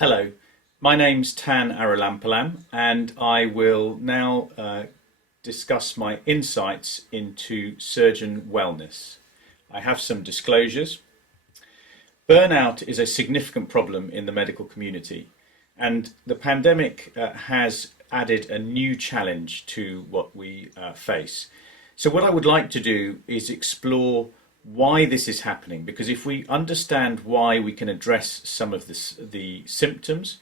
Hello, my name's Tan Aralampalam and I will now discuss my insights into surgeon wellness. I have some disclosures. Burnout is a significant problem in the medical community, and the pandemic has added a new challenge to what we face. So what I would like to do is explore why this is happening, because if we understand why, we can address some of the symptoms.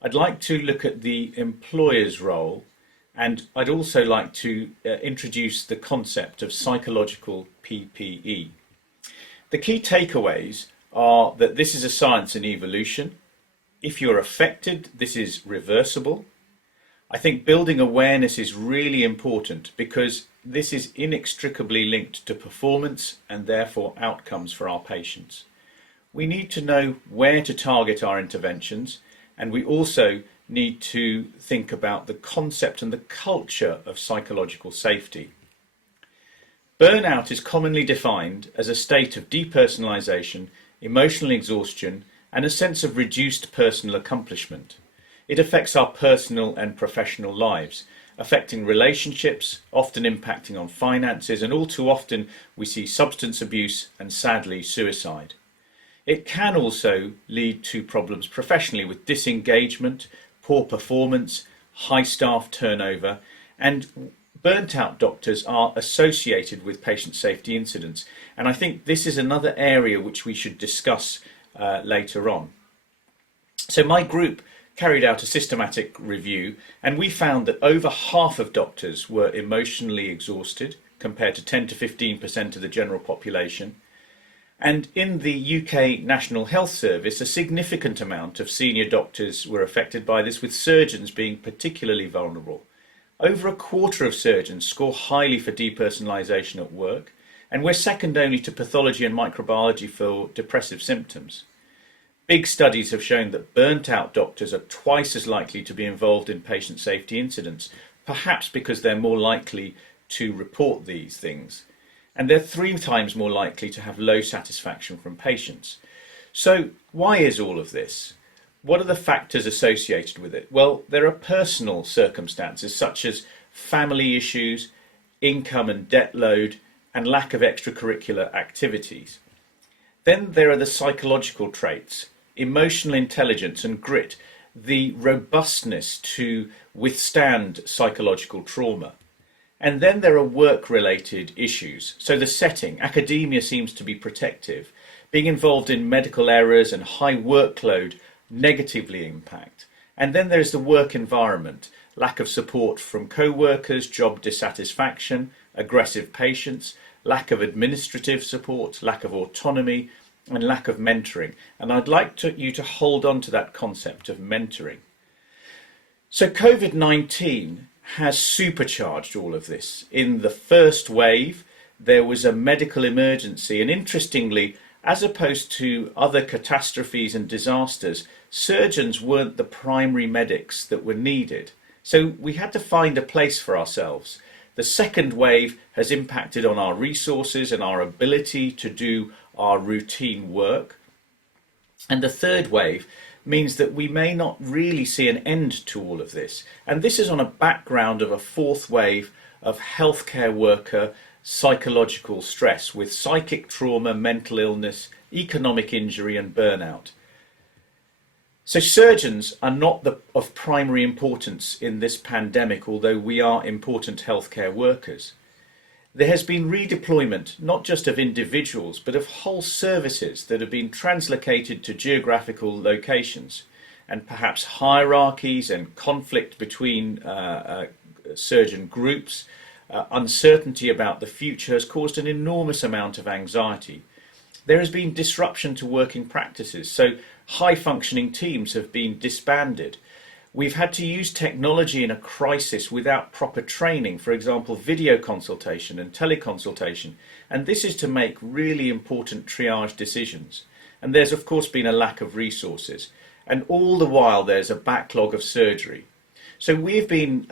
I'd like to look at the employer's role, and I'd also like to introduce the concept of psychological PPE. The key takeaways are that this is a science in evolution. If you're affected, this is reversible. I think building awareness is really important because this is inextricably linked to performance and therefore outcomes for our patients. We need to know where to target our interventions, and we also need to think about the concept and the culture of psychological safety. Burnout is commonly defined as a state of depersonalization, emotional exhaustion, and a sense of reduced personal accomplishment. It affects our personal and professional lives, affecting relationships, often impacting on finances, and all too often we see substance abuse and sadly suicide. It can also lead to problems professionally with disengagement, poor performance, high staff turnover, and burnt out doctors are associated with patient safety incidents. And I think this is another area which we should discuss later on. So my group carried out a systematic review, and we found that over half of doctors were emotionally exhausted, compared to 10 to 15% of the general population. And in the UK National Health Service, a significant amount of senior doctors were affected by this, with surgeons being particularly vulnerable. Over a quarter of surgeons score highly for depersonalisation at work, and we're second only to pathology and microbiology for depressive symptoms. Big studies have shown that burnt-out doctors are twice as likely to be involved in patient safety incidents, perhaps because they're more likely to report these things. And they're 3 times more likely to have low satisfaction from patients. So why is all of this? What are the factors associated with it? Well, there are personal circumstances such as family issues, income and debt load, and lack of extracurricular activities. Then there are the psychological traits, emotional intelligence and grit, the robustness to withstand psychological trauma. And then there are work-related issues. So the setting, academia seems to be protective. Being involved in medical errors and high workload negatively impact. And then there's the work environment, lack of support from co-workers, job dissatisfaction, aggressive patients, lack of administrative support, lack of autonomy, and lack of mentoring. And I'd like you to hold on to that concept of mentoring. So COVID-19 has supercharged all of this. In the first wave, there was a medical emergency, and interestingly, as opposed to other catastrophes and disasters, surgeons weren't the primary medics that were needed. So we had to find a place for ourselves. The second wave has impacted on our resources and our ability to do our routine work. And the third wave means that we may not really see an end to all of this. And this is on a background of a fourth wave of healthcare worker psychological stress with psychic trauma, mental illness, economic injury and burnout. So surgeons are not of primary importance in this pandemic, although we are important healthcare workers. There has been redeployment, not just of individuals, but of whole services that have been translocated to geographical locations, and perhaps hierarchies and conflict between surgeon groups, uncertainty about the future has caused an enormous amount of anxiety. There has been disruption to working practices, so high-functioning teams have been disbanded. We've had to use technology in a crisis without proper training, for example, video consultation and teleconsultation, and this is to make really important triage decisions. And there's of course been a lack of resources, and all the while there's a backlog of surgery. So we've been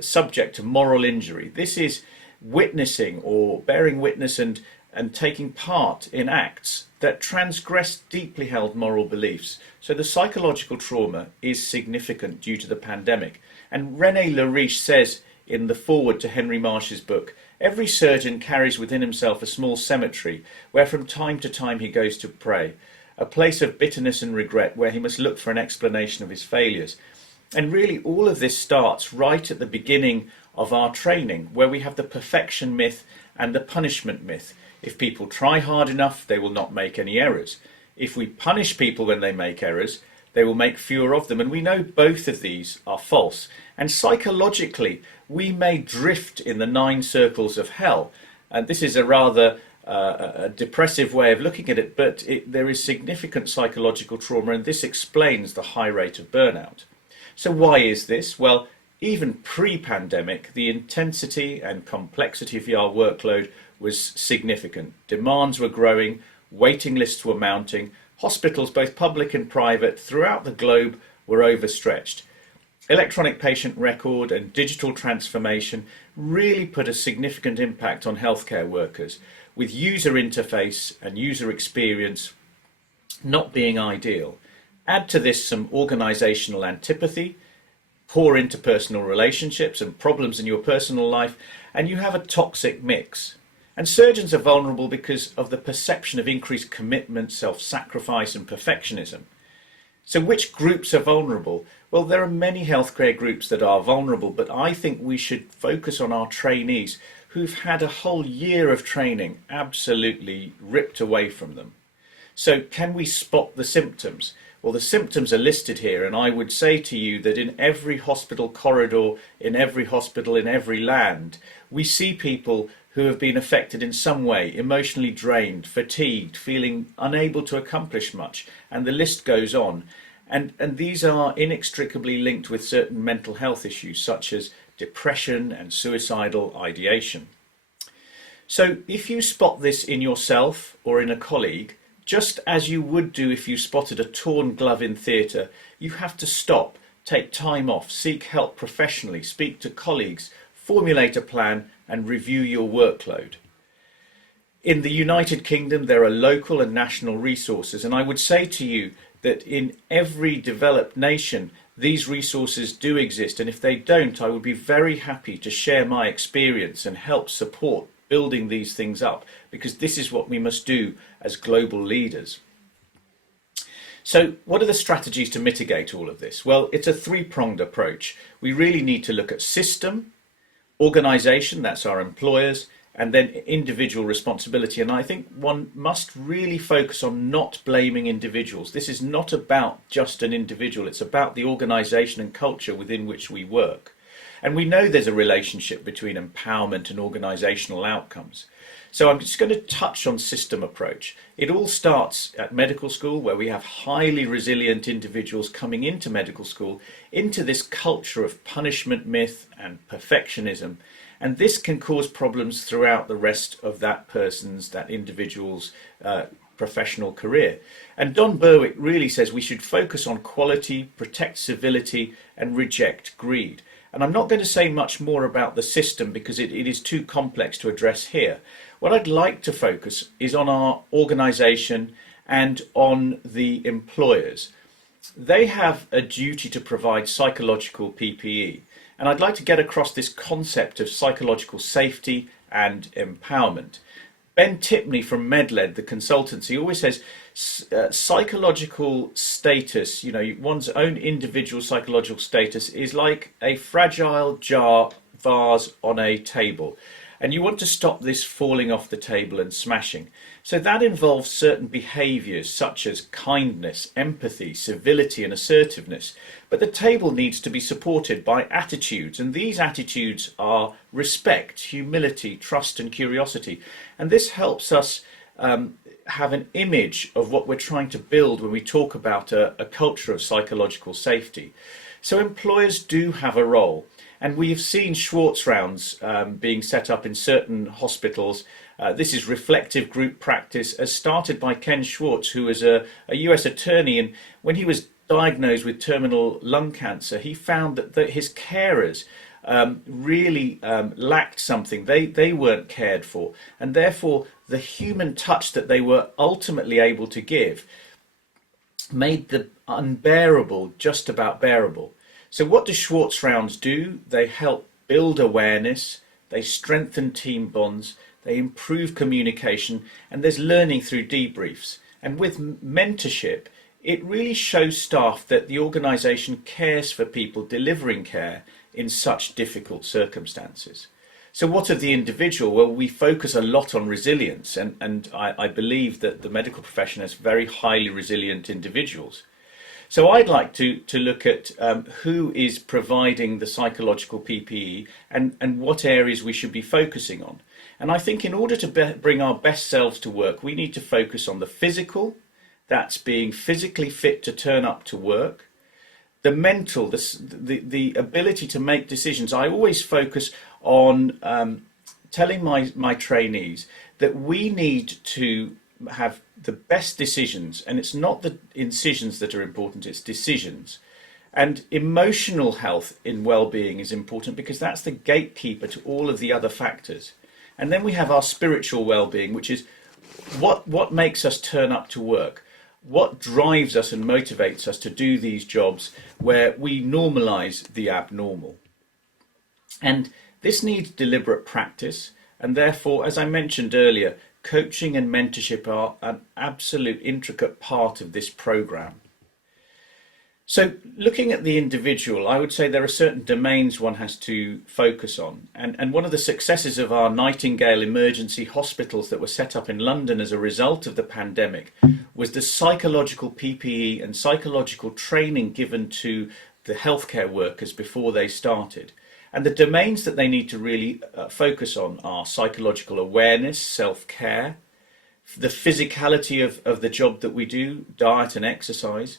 subject to moral injury. This is witnessing or bearing witness and and taking part in acts that transgress deeply held moral beliefs. So the psychological trauma is significant due to the pandemic. And René Lariche says in the foreword to Henry Marsh's book, every surgeon carries within himself a small cemetery where from time to time he goes to pray, a place of bitterness and regret where he must look for an explanation of his failures. And really all of this starts right at the beginning of our training, where we have the perfection myth and the punishment myth. If people try hard enough, they will not make any errors. If we punish people when they make errors, they will make fewer of them. And we know both of these are false. And psychologically, we may drift in the 9 circles of hell. And this is a rather a depressive way of looking at it, but there is significant psychological trauma, and this explains the high rate of burnout. So why is this? Well, even pre-pandemic, the intensity and complexity of our workload was significant. Demands were growing, waiting lists were mounting, hospitals, both public and private, throughout the globe were overstretched. Electronic patient record and digital transformation really put a significant impact on healthcare workers, with user interface and user experience not being ideal. Add to this some organizational antipathy, poor interpersonal relationships and problems in your personal life, and you have a toxic mix. And surgeons are vulnerable because of the perception of increased commitment, self-sacrifice and perfectionism. So which groups are vulnerable? Well, there are many healthcare groups that are vulnerable, but I think we should focus on our trainees who've had a whole year of training absolutely ripped away from them. So can we spot the symptoms? Well, the symptoms are listed here, and I would say to you that in every hospital corridor, in every hospital, in every land, we see people who have been affected in some way, emotionally drained, fatigued, feeling unable to accomplish much, and the list goes on. And these are inextricably linked with certain mental health issues, such as depression and suicidal ideation. So if you spot this in yourself or in a colleague, just as you would do if you spotted a torn glove in theatre, you have to stop, take time off, seek help professionally, speak to colleagues, formulate a plan and review your workload. In the United Kingdom, there are local and national resources, and I would say to you that in every developed nation, these resources do exist, and if they don't, I would be very happy to share my experience and help support building these things up, because this is what we must do as global leaders. So what are the strategies to mitigate all of this? Well, it's a 3-pronged approach. We really need to look at system, organization, that's our employers, and then individual responsibility. And I think one must really focus on not blaming individuals. This is not about just an individual, it's about the organization and culture within which we work. And we know there's a relationship between empowerment and organizational outcomes. So I'm just going to touch on system approach. It all starts at medical school, where we have highly resilient individuals coming into medical school, into this culture of punishment myth and perfectionism. And this can cause problems throughout the rest of that individual's professional career. And Don Berwick really says we should focus on quality, protect civility, and reject greed. And I'm not going to say much more about the system because it is too complex to address here. What I'd like to focus is on our organisation and on the employers. They have a duty to provide psychological PPE. And I'd like to get across this concept of psychological safety and empowerment. Ben Tipney from MedLed, the consultancy, always says psychological status, one's own individual psychological status is like a fragile vase on a table. And you want to stop this falling off the table and smashing. So that involves certain behaviours such as kindness, empathy, civility and assertiveness. But the table needs to be supported by attitudes, and these attitudes are respect, humility, trust and curiosity. And this helps us have an image of what we're trying to build when we talk about a culture of psychological safety. So employers do have a role. And we have seen Schwartz rounds being set up in certain hospitals. This is reflective group practice, as started by Ken Schwartz, who was a US attorney. And when he was diagnosed with terminal lung cancer, he found that his carers really lacked something. They weren't cared for, and therefore the human touch that they were ultimately able to give made the unbearable just about bearable. So what do Schwartz rounds do? They help build awareness, they strengthen team bonds, they improve communication, and there's learning through debriefs. And with mentorship, it really shows staff that the organisation cares for people delivering care in such difficult circumstances. So what of the individual? Well, we focus a lot on resilience, and I believe that the medical profession has very highly resilient individuals. So I'd like to look at who is providing the psychological PPE and what areas we should be focusing on. And I think in order to bring our best selves to work, we need to focus on the physical, that's being physically fit to turn up to work. The mental, the ability to make decisions. I always focus on telling my trainees that we need to have the best decisions, and it's not the incisions that are important, it's decisions. And emotional health in well-being is important because that's the gatekeeper to all of the other factors. And then we have our spiritual well-being, which is what makes us turn up to work. What drives us and motivates us to do these jobs where we normalise the abnormal? And this needs deliberate practice, and therefore, as I mentioned earlier, coaching and mentorship are an absolute intricate part of this programme. So looking at the individual, I would say there are certain domains one has to focus on. And one of the successes of our Nightingale emergency hospitals that were set up in London as a result of the pandemic was the psychological PPE and psychological training given to the healthcare workers before they started. And the domains that they need to really focus on are psychological awareness, self-care, the physicality of the job that we do, diet and exercise.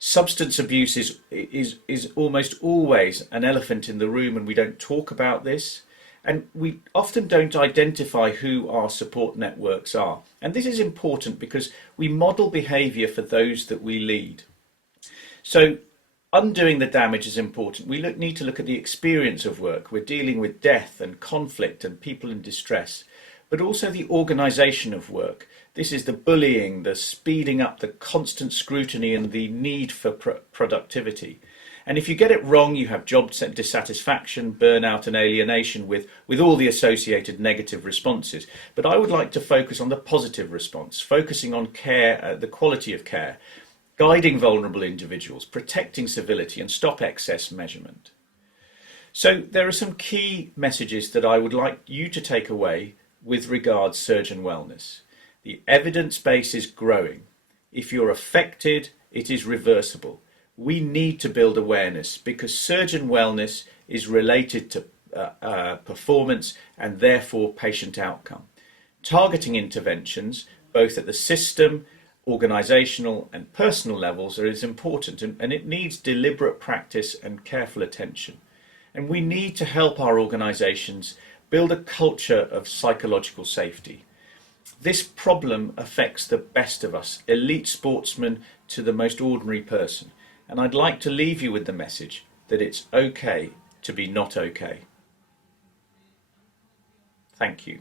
Substance abuse is almost always an elephant in the room, and we don't talk about this. And we often don't identify who our support networks are. And this is important because we model behaviour for those that we lead. So undoing the damage is important. We need to look at the experience of work. We're dealing with death and conflict and people in distress, but also the organisation of work. This is the bullying, the speeding up, the constant scrutiny and the need for productivity. And if you get it wrong, you have job dissatisfaction, burnout and alienation with all the associated negative responses. But I would like to focus on the positive response, focusing on care, the quality of care, guiding vulnerable individuals, protecting civility and stop excess measurement. So there are some key messages that I would like you to take away with regards surgeon wellness. The evidence base is growing. If you're affected, it is reversible. We need to build awareness because surgeon wellness is related to performance and therefore patient outcome. Targeting interventions, both at the system, organisational and personal levels, is important, and it needs deliberate practice and careful attention. And we need to help our organisations build a culture of psychological safety. This problem affects the best of us, elite sportsmen to the most ordinary person. And I'd like to leave you with the message that it's okay to be not okay. Thank you.